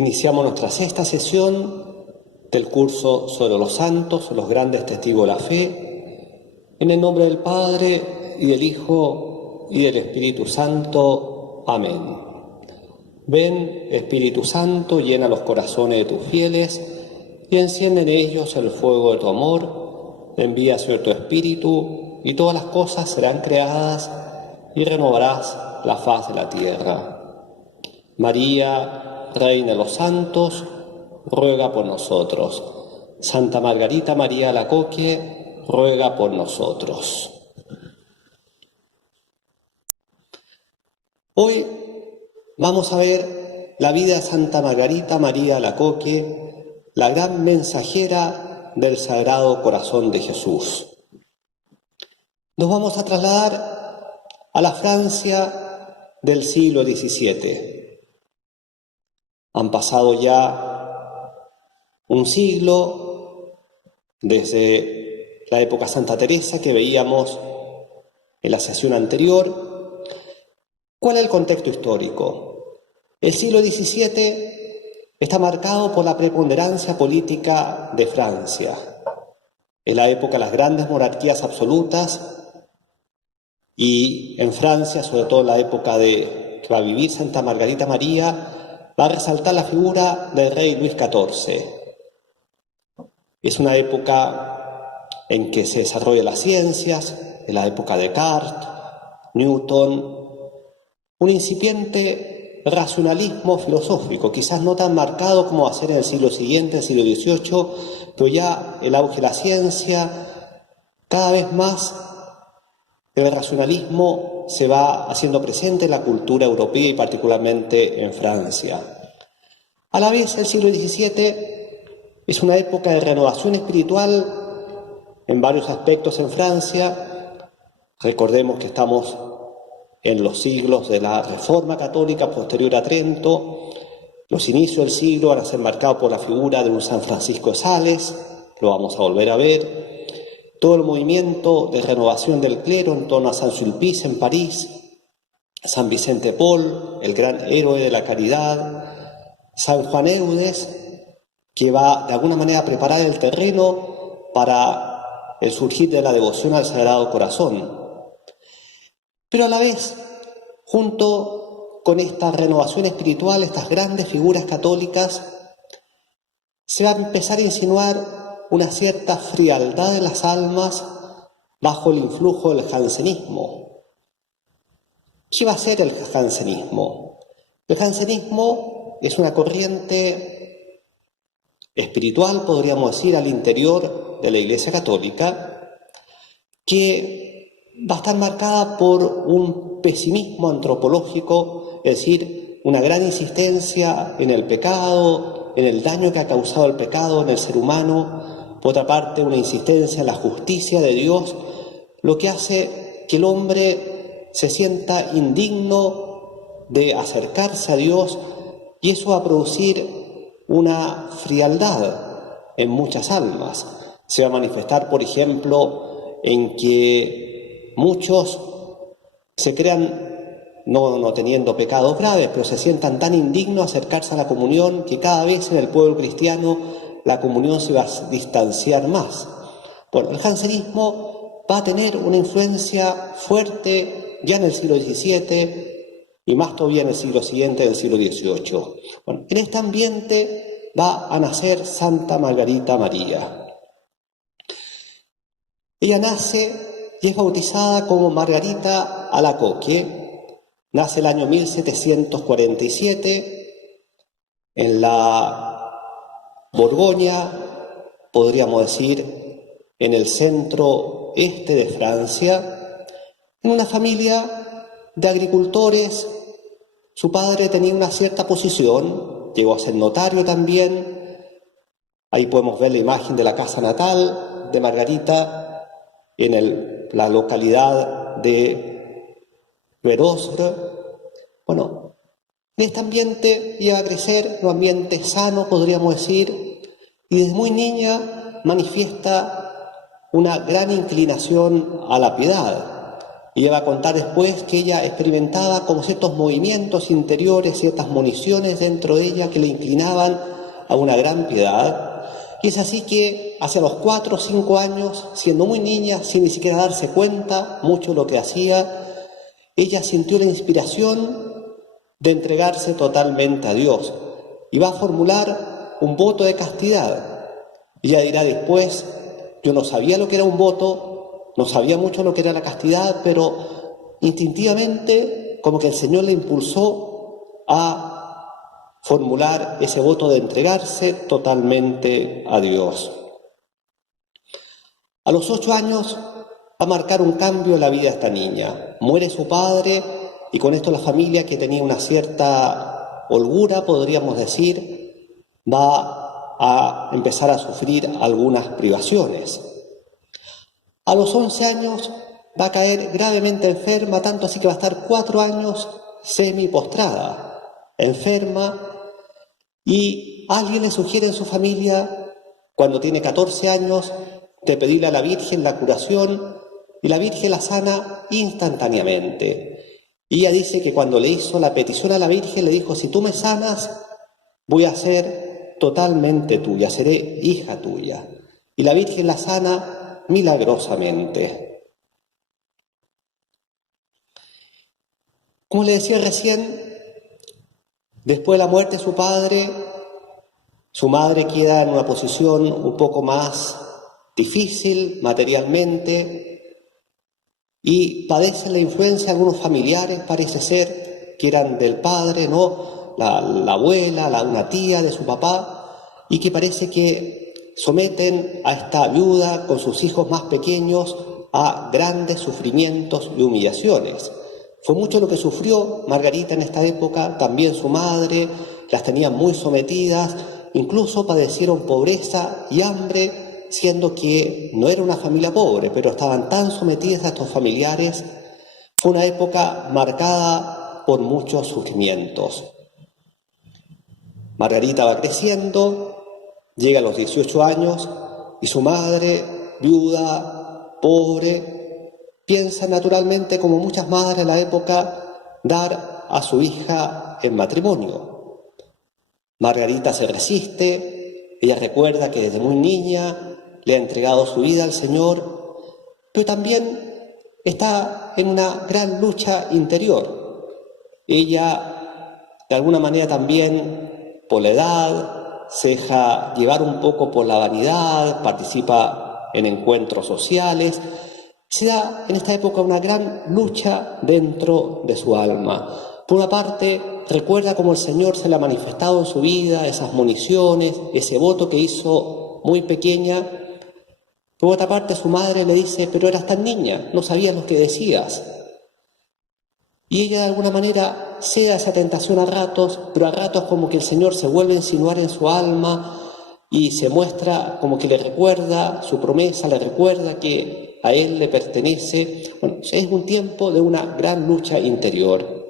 Iniciamos nuestra sexta sesión del curso sobre los santos, los grandes testigos de la fe. En el nombre del Padre, y del Hijo, y del Espíritu Santo. Amén. Ven, Espíritu Santo, llena los corazones de tus fieles y enciende en ellos el fuego de tu amor. Envía, Señor, tu Espíritu, y todas las cosas serán creadas, y renovarás la faz de la tierra. María, Reina de los santos, ruega por nosotros. Santa Margarita María Alacoque, ruega por nosotros. Hoy vamos a ver la vida de Santa Margarita María Alacoque, la gran mensajera del Sagrado Corazón de Jesús. Nos vamos a trasladar a la Francia del siglo XVII. Han pasado ya un siglo desde la época de Santa Teresa que veíamos en la sesión anterior. ¿Cuál es el contexto histórico? El siglo XVII está marcado por la preponderancia política de Francia. En la época de las grandes monarquías absolutas, y en Francia, sobre todo en la época que va a vivir Santa Margarita María, va a resaltar la figura del rey Luis XIV. Es una época en que se desarrollan las ciencias, en la época de Descartes, Newton, un incipiente racionalismo filosófico, quizás no tan marcado como va a ser en el siglo siguiente, el siglo XVIII, pero ya el auge de la ciencia, cada vez más el racionalismo se va haciendo presente en la cultura europea y particularmente en Francia. A la vez, el siglo XVII es una época de renovación espiritual en varios aspectos en Francia. Recordemos que estamos en los siglos de la Reforma Católica posterior a Trento. Los inicios del siglo van a ser marcados por la figura de un San Francisco de Sales, lo vamos a volver a ver. Todo el movimiento de renovación del clero en torno a San Sulpice en París, San Vicente Paul, el gran héroe de la caridad, San Juan Eudes, que va de alguna manera a preparar el terreno para el surgir de la devoción al Sagrado Corazón. Pero a la vez, junto con esta renovación espiritual, estas grandes figuras católicas, se va a empezar a insinuar una cierta frialdad de las almas bajo el influjo del jansenismo. ¿Qué va a ser el jansenismo? El jansenismo es una corriente espiritual, podríamos decir, al interior de la Iglesia Católica, que va a estar marcada por un pesimismo antropológico, es decir, una gran insistencia en el pecado, en el daño que ha causado el pecado en el ser humano. Por otra parte, una insistencia en la justicia de Dios, lo que hace que el hombre se sienta indigno de acercarse a Dios, y eso va a producir una frialdad en muchas almas. Se va a manifestar, por ejemplo, en que muchos se crean no teniendo pecados graves, pero se sientan tan indignos a acercarse a la comunión que cada vez en el pueblo cristiano la comunión se va a distanciar más. Bueno, el jansenismo va a tener una influencia fuerte ya en el siglo XVII y más todavía en el siglo siguiente, del siglo XVIII. Bueno, en este ambiente va a nacer Santa Margarita María. Ella nace y es bautizada como Margarita Alacoque. Nace el año 1747 en la Borgoña, podríamos decir, en el centro este de Francia, en una familia de agricultores. Su padre tenía una cierta posición, llegó a ser notario también. Ahí podemos ver la imagen de la casa natal de Margarita en la localidad de Verosre. Bueno, en este ambiente iba a crecer, un ambiente sano, podríamos decir, y desde muy niña manifiesta una gran inclinación a la piedad. Ella va a contar después que ella experimentaba como ciertos movimientos interiores, ciertas municiones dentro de ella que le inclinaban a una gran piedad. Y es así que hacia los 4 o 5 años, siendo muy niña, sin ni siquiera darse cuenta mucho de lo que hacía, ella sintió la inspiración de entregarse totalmente a Dios y va a formular un voto de castidad. Ella dirá después: yo no sabía lo que era un voto, no sabía mucho lo que era la castidad, pero instintivamente como que el Señor le impulsó a formular ese voto de entregarse totalmente a Dios. A los 8 años va a marcar un cambio en la vida de esta niña. Muere su padre y con esto la familia, que tenía una cierta holgura, podríamos decir, va a empezar a sufrir algunas privaciones. A los 11 años va a caer gravemente enferma, tanto así que va a estar 4 años semi-postrada, enferma, y alguien le sugiere en su familia, cuando tiene 14 años, de pedirle a la Virgen la curación, y la Virgen la sana instantáneamente. Y ella dice que cuando le hizo la petición a la Virgen, le dijo: si tú me sanas, voy a ser totalmente tuya, seré hija tuya. Y la Virgen la sana milagrosamente. Como le decía recién, después de la muerte de su padre, su madre queda en una posición un poco más difícil materialmente y padece la influencia de algunos familiares, parece ser, que eran del padre, ¿no? La abuela, una tía de su papá, y que parece que someten a esta viuda con sus hijos más pequeños a grandes sufrimientos y humillaciones. Fue mucho lo que sufrió Margarita en esta época, también su madre, las tenían muy sometidas, incluso padecieron pobreza y hambre, siendo que no era una familia pobre, pero estaban tan sometidas a estos familiares. Fue una época marcada por muchos sufrimientos. Margarita va creciendo, llega a los 18 años y su madre, viuda, pobre, piensa naturalmente, como muchas madres de la época, dar a su hija en matrimonio. Margarita se resiste, ella recuerda que desde muy niña le ha entregado su vida al Señor, pero también está en una gran lucha interior. Ella, de alguna manera también, por la edad, se deja llevar un poco por la vanidad, participa en encuentros sociales. Se da en esta época una gran lucha dentro de su alma. Por una parte, recuerda cómo el Señor se le ha manifestado en su vida, esas municiones, ese voto que hizo muy pequeña. Por otra parte, su madre le dice: pero eras tan niña, no sabías lo que decías. Y ella de alguna manera cede a esa tentación a ratos, pero a ratos como que el Señor se vuelve a insinuar en su alma y se muestra como que le recuerda su promesa, le recuerda que a Él le pertenece. Bueno, es un tiempo de una gran lucha interior.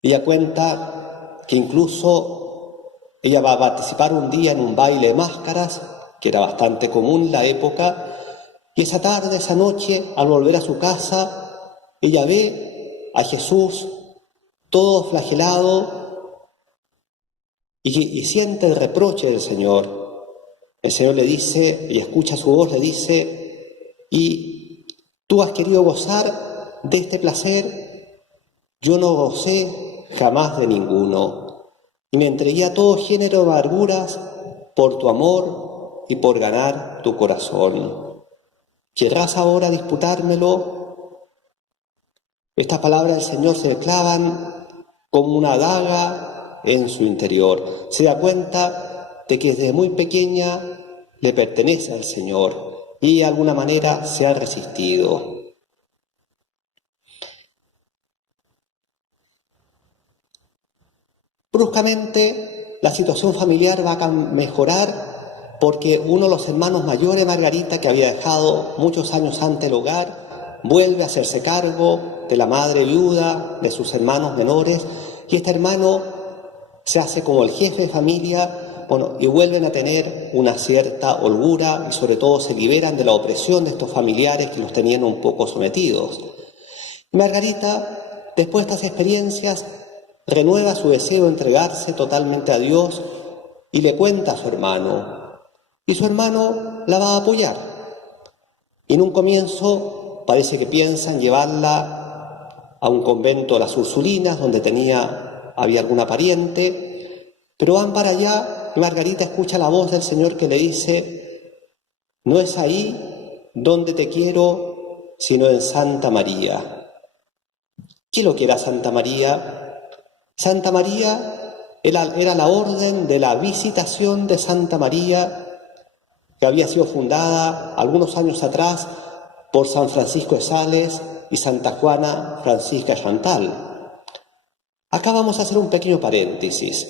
Ella cuenta que incluso ella va a participar un día en un baile de máscaras, que era bastante común en la época, y esa tarde, esa noche, al volver a su casa, ella ve a Jesús todo flagelado y siente el reproche del Señor. El Señor le dice, y escucha su voz, le dice: y tú has querido gozar de este placer, yo no gocé jamás de ninguno, y me entregué a todo género de amarguras por tu amor y por ganar tu corazón. ¿Querrás ahora disputármelo? Estas palabras del Señor se clavan como una daga en su interior. Se da cuenta de que desde muy pequeña le pertenece al Señor y de alguna manera se ha resistido. Bruscamente la situación familiar va a mejorar, porque uno de los hermanos mayores de Margarita, que había dejado muchos años antes el hogar, vuelve a hacerse cargo de la madre viuda, de sus hermanos menores, y este hermano se hace como el jefe de familia, bueno, y vuelven a tener una cierta holgura y sobre todo se liberan de la opresión de estos familiares que los tenían un poco sometidos. Y Margarita, después de estas experiencias, renueva su deseo de entregarse totalmente a Dios y le cuenta a su hermano. Y su hermano la va a apoyar. Y en un comienzo parece que piensan llevarla a un convento de las Ursulinas, donde había alguna pariente, pero van para allá y Margarita escucha la voz del Señor que le dice: no es ahí donde te quiero, sino en Santa María. ¿Quién lo quiere a Santa María? Santa María era la orden de la Visitación de Santa María, que había sido fundada algunos años atrás por San Francisco de Sales y Santa Juana Francisca Chantal. Acá vamos a hacer un pequeño paréntesis.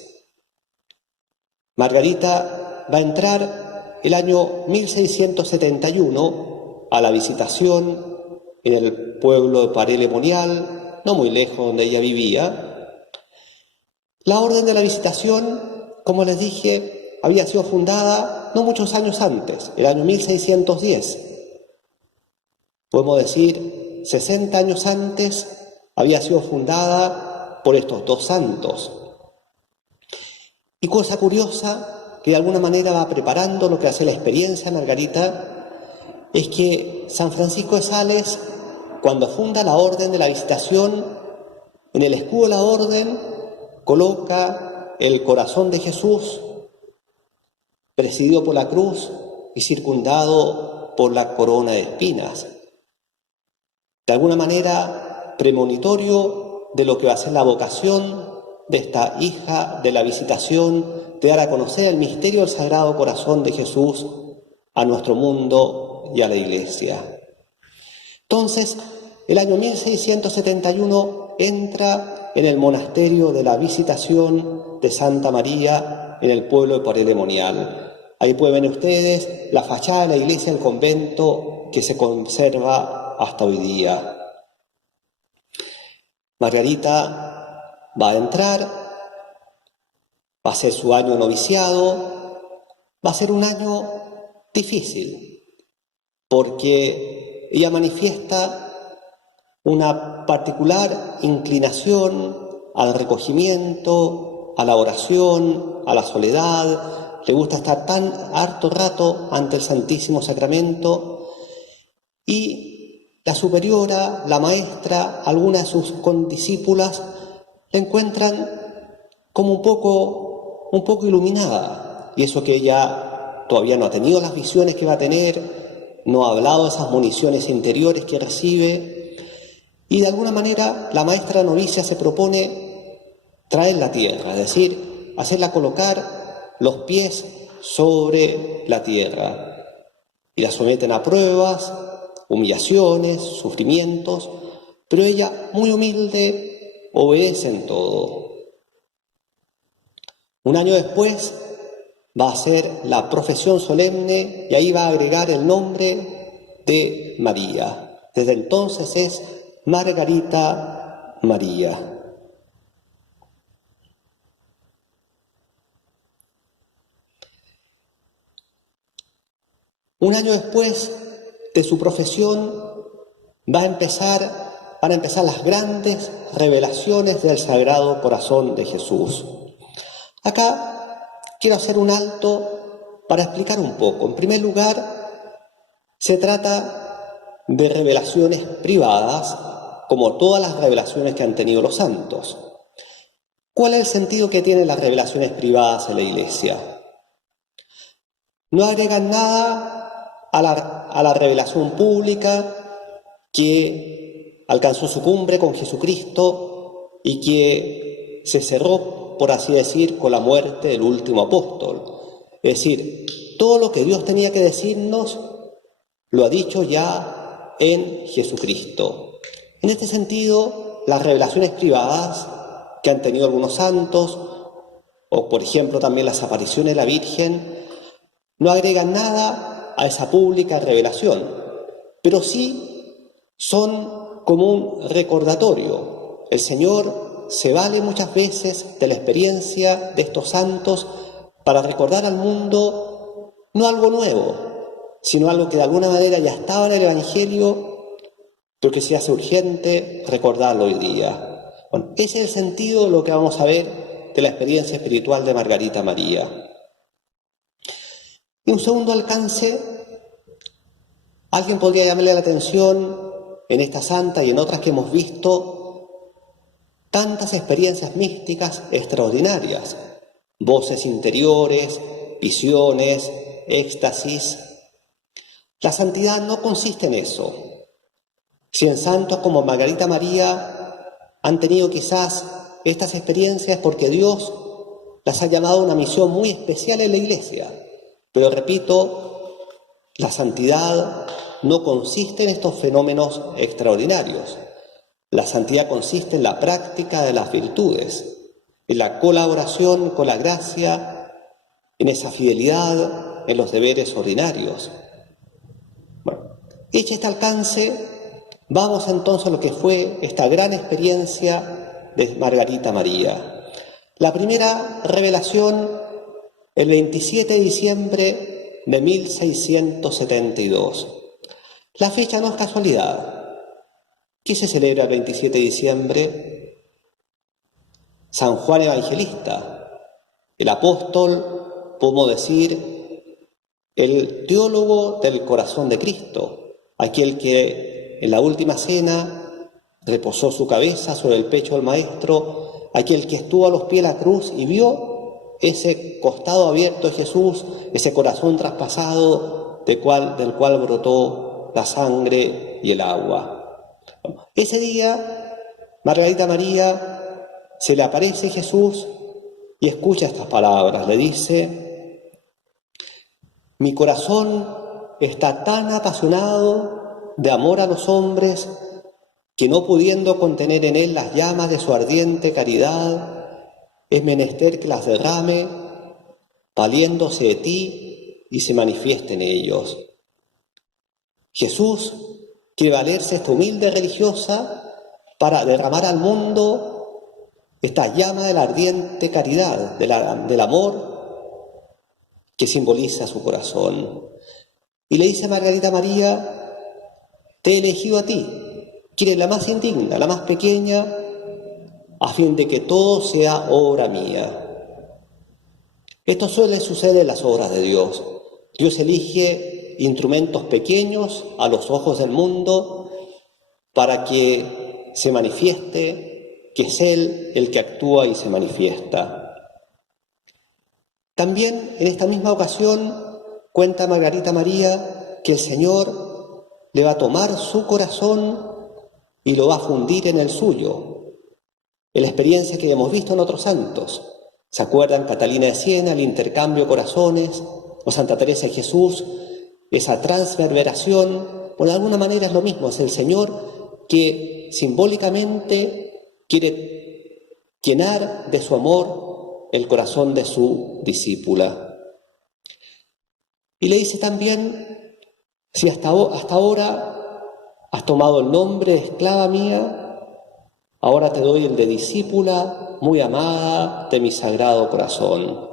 Margarita va a entrar el año 1671 a la Visitación en el pueblo de Paray-le-Monial, no muy lejos donde ella vivía. La Orden de la Visitación, como les dije, había sido fundada no muchos años antes, el año 1610. Podemos decir, 60 años antes había sido fundada por estos dos santos. Y cosa curiosa, que de alguna manera va preparando lo que hace la experiencia Margarita, es que San Francisco de Sales, cuando funda la Orden de la Visitación, en el escudo de la Orden coloca el corazón de Jesús, presidido por la cruz y circundado por la corona de espinas. De alguna manera, premonitorio de lo que va a ser la vocación de esta hija de la Visitación, de dar a conocer el misterio del Sagrado Corazón de Jesús a nuestro mundo y a la Iglesia. Entonces, el año 1671 entra en el monasterio de la Visitación de Santa María en el pueblo de Paray-le-Monial. Ahí pueden ver ustedes la fachada de la iglesia del convento que se conserva hasta hoy día. Margarita va a entrar, va a ser su año de noviciado, va a ser un año difícil, porque ella manifiesta una particular inclinación al recogimiento, a la oración, a la soledad. Le gusta estar tan harto rato ante el Santísimo Sacramento, y la superiora, la maestra, algunas de sus condiscípulas la encuentran como un poco iluminada, y eso que ella todavía no ha tenido las visiones que va a tener, no ha hablado de esas municiones interiores que recibe, y de alguna manera la maestra novicia se propone traerla a tierra, es decir, hacerla colocar los pies sobre la tierra, y la someten a pruebas, humillaciones, sufrimientos, pero ella, muy humilde, obedece en todo. Un año después va a hacer la profesión solemne y ahí va a agregar el nombre de María. Desde entonces es Margarita María. Un año después de su profesión van a empezar las grandes revelaciones del Sagrado Corazón de Jesús. Acá quiero hacer un alto para explicar un poco. En primer lugar, se trata de revelaciones privadas, como todas las revelaciones que han tenido los santos. ¿Cuál es el sentido que tienen las revelaciones privadas en la Iglesia? No agregan nada a la revelación pública que alcanzó su cumbre con Jesucristo y que se cerró, por así decir, con la muerte del último apóstol. Es decir, todo lo que Dios tenía que decirnos lo ha dicho ya en Jesucristo. En este sentido, las revelaciones privadas que han tenido algunos santos, o por ejemplo también las apariciones de la Virgen, no agregan nada a esa pública revelación, pero sí son como un recordatorio. El Señor se vale muchas veces de la experiencia de estos santos para recordar al mundo no algo nuevo, sino algo que de alguna manera ya estaba en el Evangelio, pero que se hace urgente recordarlo hoy día. Bueno, ese es el sentido de lo que vamos a ver de la experiencia espiritual de Margarita María. Y un segundo alcance, alguien podría llamarle la atención en esta santa y en otras que hemos visto, tantas experiencias místicas extraordinarias, voces interiores, visiones, éxtasis. La santidad no consiste en eso. Si en santos como Margarita María han tenido quizás estas experiencias porque Dios las ha llamado a una misión muy especial en la Iglesia. Pero repito, la santidad no consiste en estos fenómenos extraordinarios. La santidad consiste en la práctica de las virtudes, en la colaboración con la gracia, en esa fidelidad en los deberes ordinarios. Bueno, hecho este alcance, vamos entonces a lo que fue esta gran experiencia de Margarita María. La primera revelación, el 27 de diciembre de 1672. La fecha no es casualidad. ¿Qué se celebra el 27 de diciembre? San Juan Evangelista, el apóstol, podemos decir, el teólogo del corazón de Cristo, aquel que en la última cena reposó su cabeza sobre el pecho del Maestro, aquel que estuvo a los pies de la cruz y vio ese costado abierto de Jesús, ese corazón traspasado del cual brotó la sangre y el agua. Ese día, Margarita María se le aparece Jesús y escucha estas palabras. Le dice: mi corazón está tan apasionado de amor a los hombres que no pudiendo contener en él las llamas de su ardiente caridad, es menester que las derrame, valiéndose de ti y se manifieste en ellos. Jesús quiere valerse esta humilde religiosa para derramar al mundo esta llama de la ardiente caridad, del amor que simboliza su corazón. Y le dice a Margarita María: te he elegido a ti, que eres la más indigna, la más pequeña, a fin de que todo sea obra mía. Esto suele suceder en las obras de Dios. Dios elige instrumentos pequeños a los ojos del mundo para que se manifieste que es Él el que actúa y se manifiesta. También en esta misma ocasión cuenta Margarita María que el Señor le va a tomar su corazón y lo va a fundir en el suyo. En la experiencia que hemos visto en otros santos. ¿Se acuerdan? Catalina de Siena, el intercambio de corazones, o Santa Teresa de Jesús, esa transverberación. Bueno, de alguna manera es lo mismo, es el Señor que simbólicamente quiere llenar de su amor el corazón de su discípula. Y le dice también: si hasta ahora has tomado el nombre de esclava mía, ahora te doy el de discípula muy amada de mi sagrado corazón.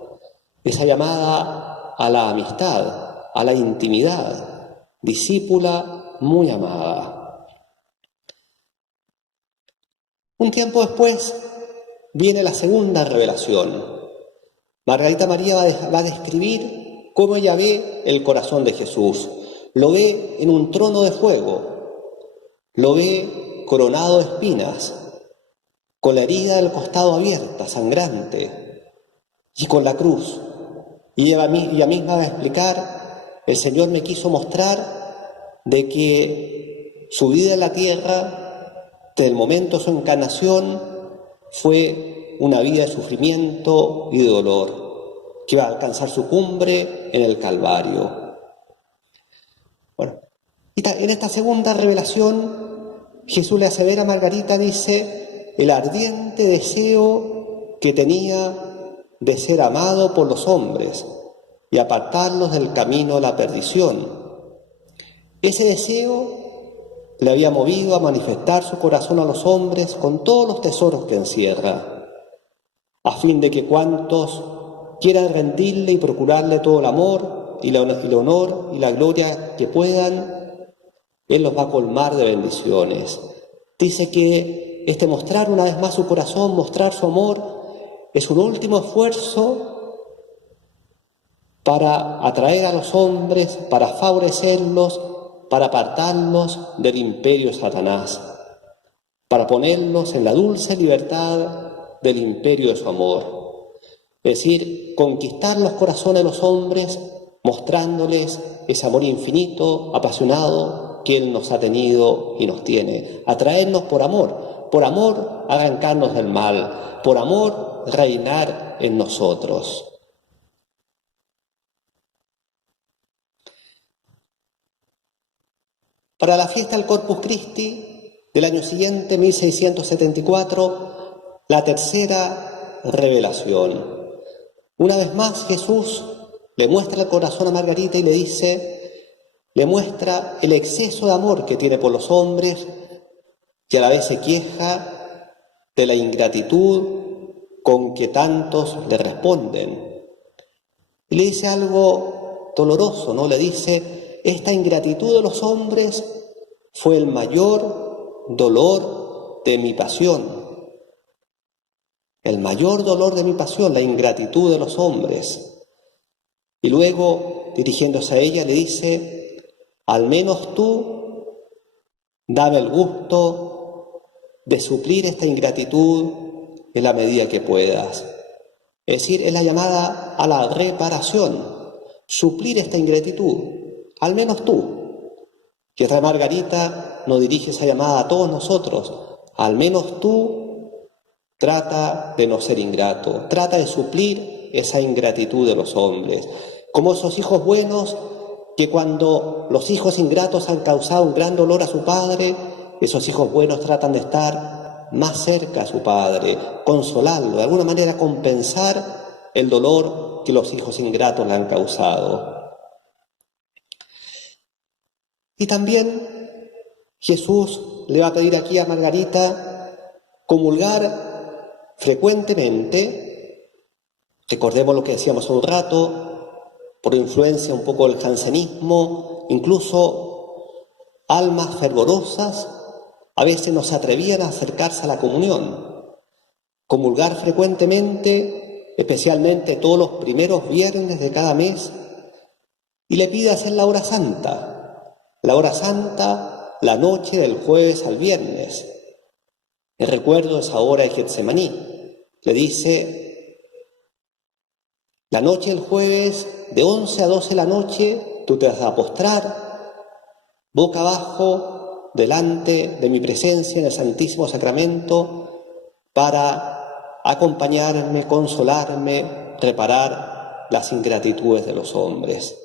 Esa llamada a la amistad, a la intimidad, discípula muy amada. Un tiempo después viene la segunda revelación. Margarita María va a describir cómo ella ve el corazón de Jesús. Lo ve en un trono de fuego, lo ve coronado de espinas, con la herida del costado abierta, sangrante, y con la cruz. Y ella misma va a explicar: el Señor me quiso mostrar de que su vida en la tierra, desde el momento de su encarnación, fue una vida de sufrimiento y de dolor, que iba a alcanzar su cumbre en el Calvario. Bueno, en esta segunda revelación, Jesús le asevera a Margarita, dice: el ardiente deseo que tenía de ser amado por los hombres y apartarlos del camino de la perdición. Ese deseo le había movido a manifestar su corazón a los hombres con todos los tesoros que encierra, a fin de que cuantos quieran rendirle y procurarle todo el amor y el honor y la gloria que puedan, Él los va a colmar de bendiciones. Dice que mostrar una vez más su corazón, mostrar su amor, es un último esfuerzo para atraer a los hombres, para favorecerlos, para apartarlos del imperio de Satanás, para ponerlos en la dulce libertad del imperio de su amor. Es decir, conquistar los corazones de los hombres, mostrándoles ese amor infinito, apasionado que Él nos ha tenido y nos tiene. Atraernos por amor arrancarnos del mal, por amor reinar en nosotros. Para la fiesta del Corpus Christi del año siguiente, 1674, la tercera revelación. Una vez más Jesús le muestra el corazón a Margarita y le muestra el exceso de amor que tiene por los hombres y a la vez se queja de la ingratitud con que tantos le responden. Y le dice algo doloroso, ¿no? Le dice: esta ingratitud de los hombres fue el mayor dolor de mi pasión. El mayor dolor de mi pasión, la ingratitud de los hombres. Y luego, dirigiéndose a ella, le dice: al menos tú dame el gusto de suplir esta ingratitud en la medida que puedas. Es decir, es la llamada a la reparación, suplir esta ingratitud, al menos tú. Y esta Margarita nos dirige esa llamada a todos nosotros: al menos tú trata de no ser ingrato, trata de suplir esa ingratitud de los hombres. Como esos hijos buenos que cuando los hijos ingratos han causado un gran dolor a su padre, esos hijos buenos tratan de estar más cerca a su padre, consolarlo, de alguna manera compensar el dolor que los hijos ingratos le han causado. Y también Jesús le va a pedir aquí a Margarita comulgar frecuentemente. Recordemos lo que decíamos hace un rato, por influencia un poco del jansenismo, incluso almas fervorosas a veces no se atrevían a acercarse a la comunión. Comulgar frecuentemente, especialmente todos los primeros viernes de cada mes, y le pide hacer la hora santa, la noche del jueves al viernes. En recuerdo de esa hora de Getsemaní, le dice: la noche del jueves, de 11 a 12 de la noche, tú te vas a postrar boca abajo delante de mi presencia en el Santísimo Sacramento para acompañarme, consolarme, reparar las ingratitudes de los hombres.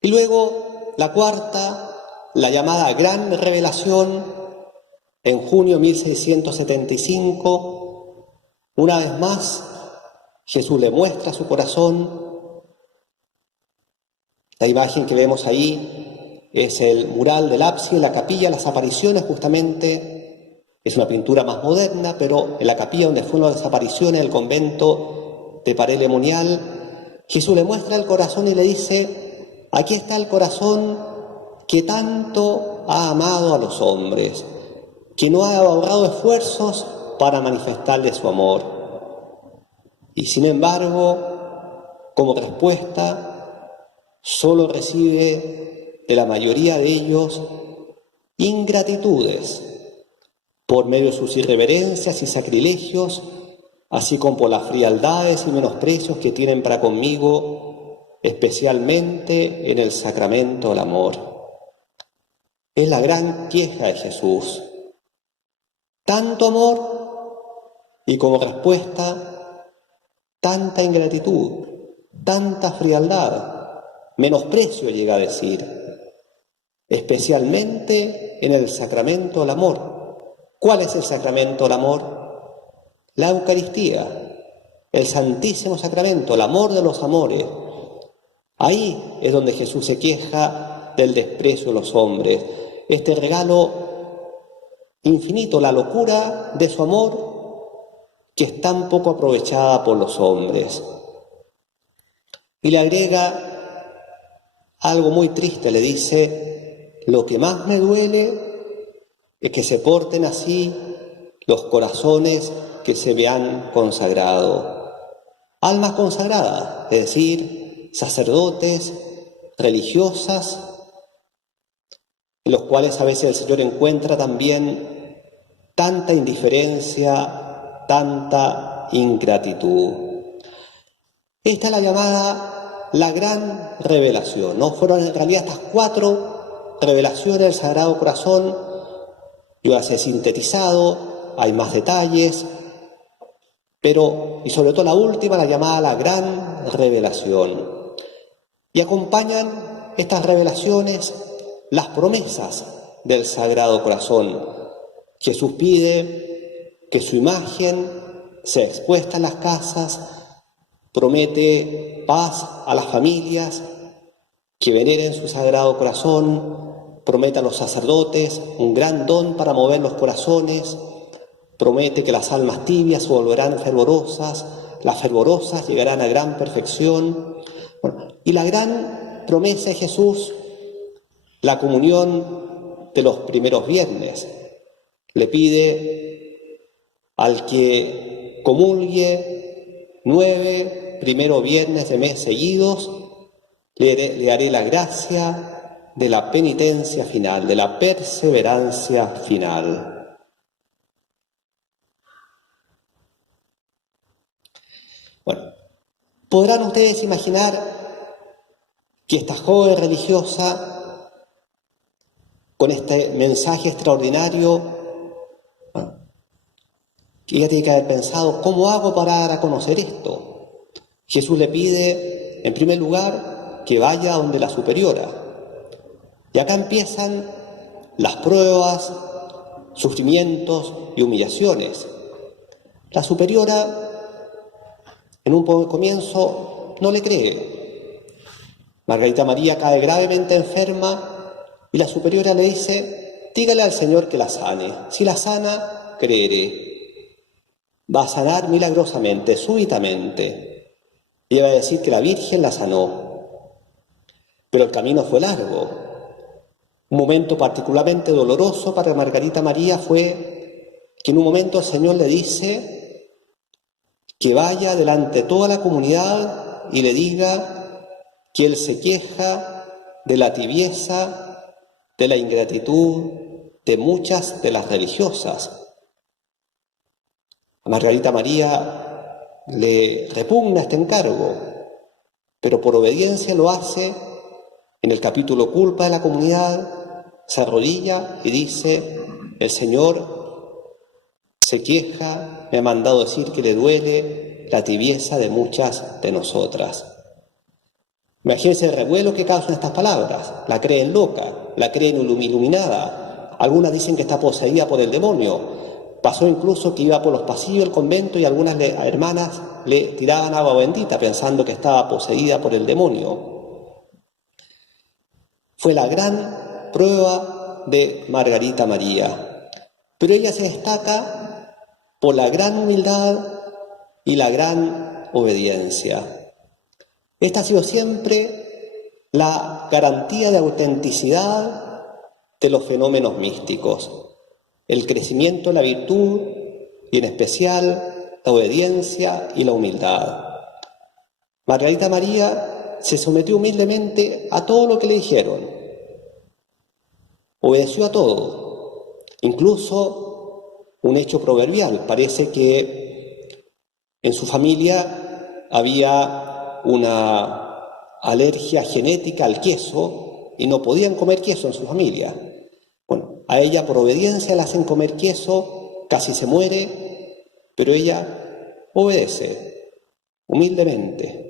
Y luego la cuarta, la llamada Gran Revelación, en junio de 1675, una vez más, Jesús le muestra su corazón. La imagen que vemos ahí es el mural del ábside de la capilla, las apariciones justamente. Es una pintura más moderna, pero en la capilla donde fueron las apariciones del convento de Paray-le-Monial, Jesús le muestra el corazón y le dice: aquí está el corazón que tanto ha amado a los hombres, que no ha ahorrado esfuerzos para manifestarles su amor. Y sin embargo, como respuesta, solo recibe de la mayoría de ellos ingratitudes por medio de sus irreverencias y sacrilegios, así como por las frialdades y menosprecios que tienen para conmigo, especialmente en el sacramento del amor. Es la gran queja de Jesús. Tanto amor y como respuesta tanta ingratitud, tanta frialdad, menosprecio llega a decir, especialmente en el sacramento del amor. ¿Cuál es el sacramento del amor? La Eucaristía, el Santísimo Sacramento, el amor de los amores. Ahí es donde Jesús se queja del desprecio de los hombres. Este regalo infinito la locura de su amor, que es tan poco aprovechada por los hombres. Y le agrega algo muy triste, le dice: lo que más me duele es que se porten así los corazones que se me han consagrado. Almas consagradas, es decir, sacerdotes, religiosas, en los cuales a veces el Señor encuentra también tanta indiferencia, tanta ingratitud. Esta es la llamada la gran revelación, ¿no? Fueron en realidad estas 4 revelaciones del Sagrado Corazón. Yo las he sintetizado, hay más detalles, pero, y sobre todo la última, la llamada la gran revelación. Y acompañan estas revelaciones las promesas del Sagrado Corazón. Jesús pide que su imagen sea expuesta en las casas, promete paz a las familias, que veneren su Sagrado Corazón, promete a los sacerdotes un gran don para mover los corazones, promete que las almas tibias se volverán fervorosas, las fervorosas llegarán a gran perfección. Bueno, y la gran promesa de Jesús, la comunión de los primeros viernes. Le pide al que comulgue 9 primeros viernes de mes seguidos, le haré la gracia de la penitencia final, de la perseverancia final. Bueno, podrán ustedes imaginar que esta joven religiosa, con este mensaje extraordinario, que ella tiene que haber pensado: ¿cómo hago para dar a conocer esto? Jesús le pide, en primer lugar, que vaya donde la superiora. Y acá empiezan las pruebas, sufrimientos y humillaciones. La superiora, en un comienzo, no le cree. Margarita María cae gravemente enferma y la superiora le dice: dígale al Señor que la sane. Si la sana, creeré. Va a sanar milagrosamente, súbitamente. Y ella va a decir que la Virgen la sanó. Pero el camino fue largo. Un momento particularmente doloroso para Margarita María fue que en un momento el Señor le dice que vaya delante de toda la comunidad y le diga que Él se queja de la tibieza, de la ingratitud de muchas de las religiosas. A Margarita María le repugna este encargo, pero por obediencia lo hace. En el capítulo culpa de la comunidad se arrodilla y dice: el Señor se queja, me ha mandado decir que le duele la tibieza de muchas de nosotras. Imagínense el revuelo que causan estas palabras. La creen loca, la creen iluminada. Algunas dicen que está poseída por el demonio. Pasó incluso que iba por los pasillos del convento y algunas hermanas le tiraban agua bendita pensando que estaba poseída por el demonio. Fue la gran prueba de Margarita María. Pero ella se destaca por la gran humildad y la gran obediencia. Esta ha sido siempre la garantía de autenticidad de los fenómenos místicos. El crecimiento de la virtud y en especial la obediencia y la humildad. Margarita María se sometió humildemente a todo lo que le dijeron. Obedeció a todo, incluso un hecho proverbial. Parece que en su familia había una alergia genética al queso y no podían comer queso en su familia. Bueno, a ella por obediencia le hacen comer queso, casi se muere, pero ella obedece humildemente.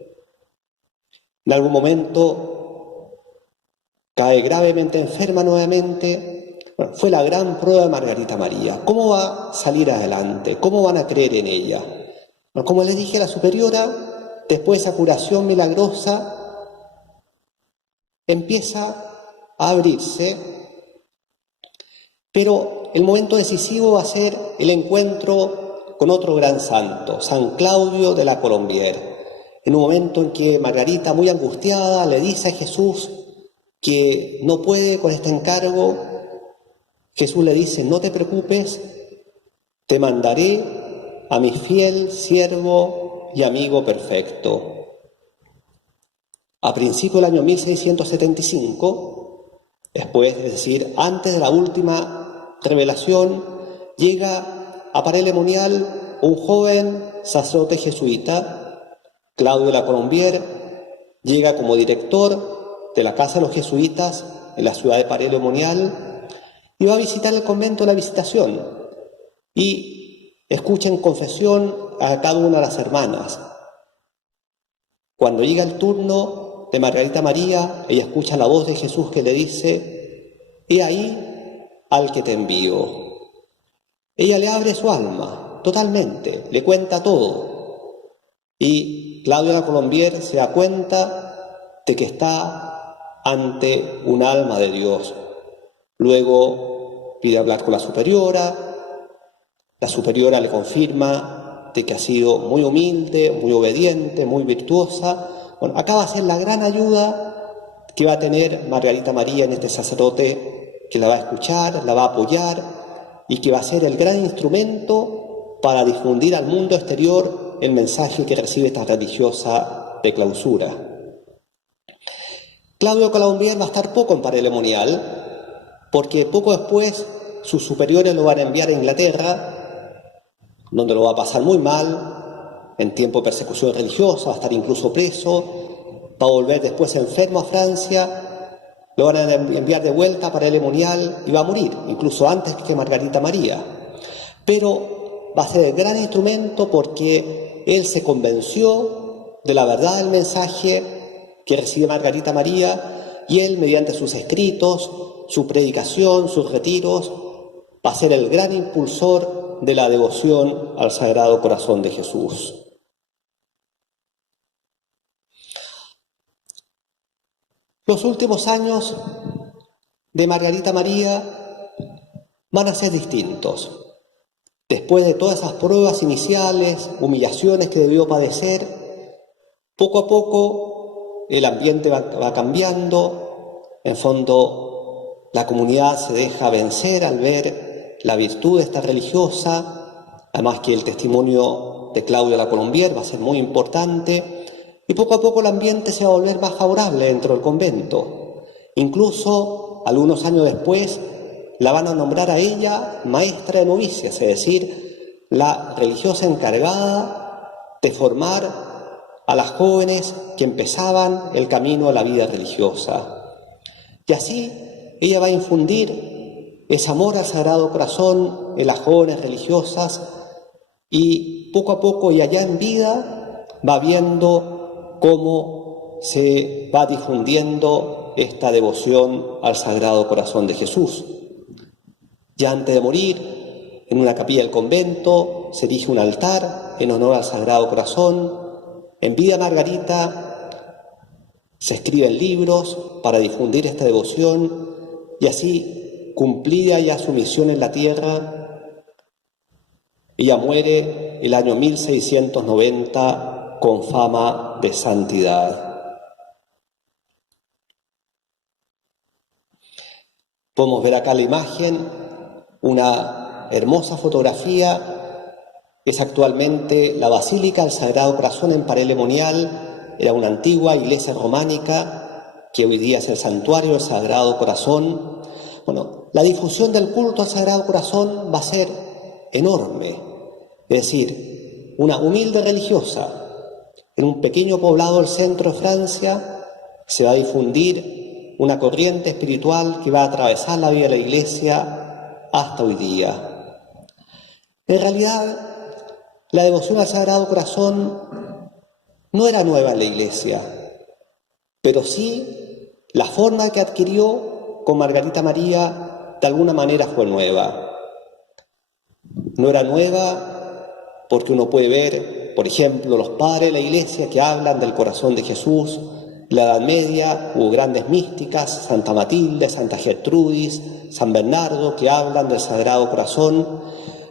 En algún momento cae gravemente enferma nuevamente. Bueno, fue la gran prueba de Margarita María. ¿Cómo va a salir adelante? ¿Cómo van a creer en ella? Bueno, como les dije, la superiora, después de esa curación milagrosa, empieza a abrirse Pero el momento decisivo va a ser el encuentro con otro gran santo, San Claudio de la Colombière, en un momento en que Margarita, muy angustiada, le dice a Jesús que no puede con este encargo. Jesús le dice: no te preocupes, te mandaré a mi fiel siervo y amigo perfecto. A principios del año 1675, después, es decir, antes de la última revelación, llega a Paray-le-Monial un joven sacerdote jesuita, Claudio de la Colombière, llega como director de la Casa de los Jesuitas en la ciudad de Paray-le-Monial y va a visitar el convento de la Visitación y escucha en confesión a cada una de las hermanas. Cuando llega el turno de Margarita María, ella escucha la voz de Jesús que le dice: «He ahí al que te envío». Ella le abre su alma totalmente, le cuenta todo. Y Claudio de la Colombière se da cuenta de que está ante un alma de Dios. Luego pide hablar con la superiora le confirma de que ha sido muy humilde, muy obediente, muy virtuosa. Bueno, acá va a ser la gran ayuda que va a tener Margarita María en este sacerdote que la va a escuchar, la va a apoyar y que va a ser el gran instrumento para difundir al mundo exterior el mensaje que recibe esta religiosa de clausura. Claudio de Colombière va a estar poco en Paray-le-Monial, porque poco después sus superiores lo van a enviar a Inglaterra, donde lo va a pasar muy mal, en tiempo de persecución religiosa, va a estar incluso preso, va a volver después enfermo a Francia, lo van a enviar de vuelta para Paray-le-Monial y va a morir, incluso antes que Margarita María. Pero va a ser el gran instrumento porque él se convenció de la verdad del mensaje que recibe Margarita María y él, mediante sus escritos, su predicación, sus retiros, va a ser el gran impulsor de la devoción al Sagrado Corazón de Jesús. Los últimos años de Margarita María van a ser distintos. Después de todas esas pruebas iniciales, humillaciones que debió padecer, poco a poco el ambiente va cambiando. En fondo, la comunidad se deja vencer al ver la virtud de esta religiosa, además que el testimonio de Claudio de la Colombière va a ser muy importante, y poco a poco el ambiente se va a volver más favorable dentro del convento. Incluso, algunos años después, la van a nombrar a ella maestra de novicias, es decir, la religiosa encargada de formar a las jóvenes que empezaban el camino a la vida religiosa. Y así ella va a infundir ese amor al Sagrado Corazón en las jóvenes religiosas y poco a poco y allá en vida va viendo cómo se va difundiendo esta devoción al Sagrado Corazón de Jesús. Ya antes de morir, en una capilla del convento, se erige un altar en honor al Sagrado Corazón. En vida Margarita se escriben libros para difundir esta devoción y así, cumplida ya su misión en la tierra, ella muere el año 1690 con fama de santidad. Podemos ver acá la imagen, una hermosa fotografía. Es actualmente la Basílica del Sagrado Corazón en Paray-le-Monial. Era una antigua iglesia románica que hoy día es el santuario del Sagrado Corazón. Bueno, la difusión del culto al Sagrado Corazón va a ser enorme. Es decir, una humilde religiosa en un pequeño poblado del centro de Francia se va a difundir una corriente espiritual que va a atravesar la vida de la Iglesia hasta hoy día. En realidad, la devoción al Sagrado Corazón no era nueva en la Iglesia, pero sí la forma que adquirió con Margarita María de alguna manera fue nueva. No era nueva porque uno puede ver, por ejemplo, los padres de la Iglesia que hablan del corazón de Jesús En la Edad Media hubo grandes místicas, Santa Matilde, Santa Gertrudis, San Bernardo, que hablan del Sagrado Corazón,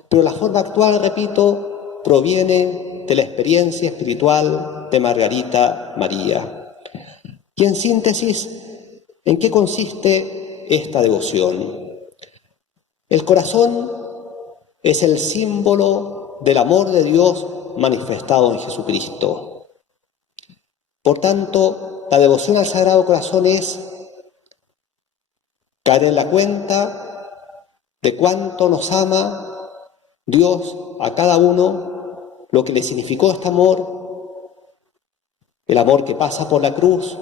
pero la forma actual, repito, proviene de la experiencia espiritual de Margarita María. Y en síntesis, ¿en qué consiste esta devoción? El corazón es el símbolo del amor de Dios manifestado en Jesucristo. Por tanto, la devoción al Sagrado Corazón es caer en la cuenta de cuánto nos ama Dios a cada uno, lo que le significó este amor, el amor que pasa por la cruz,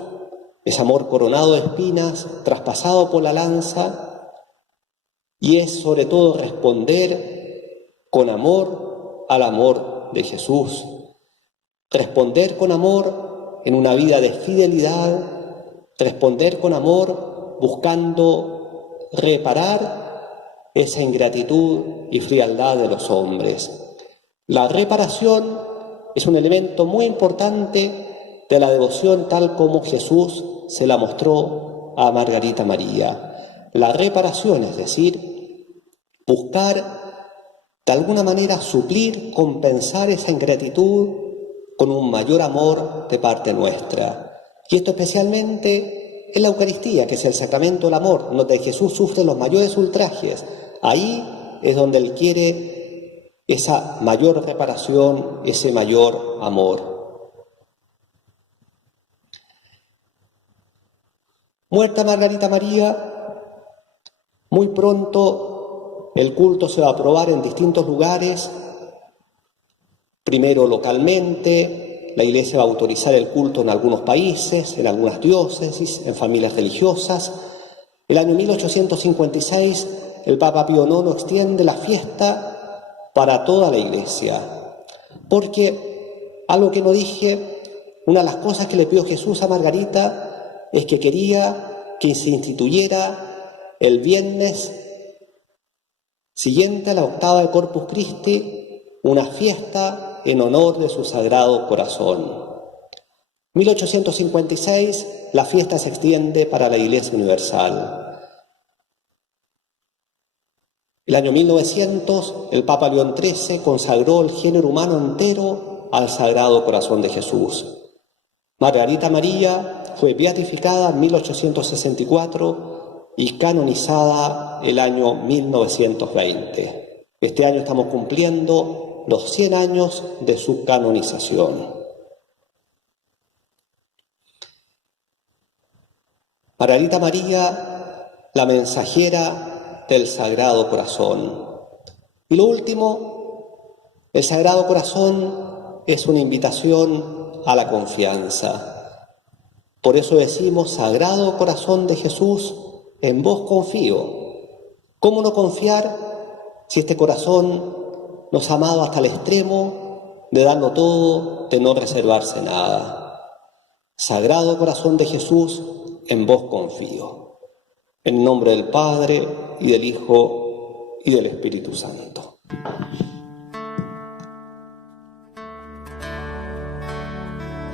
ese amor coronado de espinas, traspasado por la lanza, y es sobre todo responder con amor al amor de Jesús, responder con amor en una vida de fidelidad, responder con amor buscando reparar esa ingratitud y frialdad de los hombres. La reparación es un elemento muy importante de la devoción tal como Jesús se la mostró a Margarita María. La reparación, es decir, buscar de alguna manera suplir, compensar esa ingratitud con un mayor amor de parte nuestra. Y esto especialmente en la Eucaristía, que es el sacramento del amor, donde Jesús sufre los mayores ultrajes. Ahí es donde Él quiere esa mayor reparación, ese mayor amor. Muerta Margarita María, muy pronto el culto se va a aprobar en distintos lugares, primero localmente. La Iglesia va a autorizar el culto en algunos países, en algunas diócesis, en familias religiosas. El año 1856, el Papa Pío IX extiende la fiesta para toda la Iglesia. Porque, algo que no dije, una de las cosas que le pidió Jesús a Margarita es que quería que se instituyera el viernes siguiente a la octava de Corpus Christi una fiesta en honor de su Sagrado Corazón. 1856, la fiesta se extiende para la Iglesia Universal. El año 1900, el Papa León XIII consagró el género humano entero al Sagrado Corazón de Jesús. Margarita María fue beatificada en 1864 y canonizada el año 1920. Este año estamos cumpliendo los 100 años de su canonización. Margarita María, la mensajera del Sagrado Corazón. Y lo último, el Sagrado Corazón es una invitación a la confianza. Por eso decimos, Sagrado Corazón de Jesús, en vos confío. ¿Cómo no confiar si este corazón nos ha amado hasta el extremo de darlo todo, de no reservarse nada? Sagrado Corazón de Jesús, en vos confío. En nombre del Padre, y del Hijo, y del Espíritu Santo.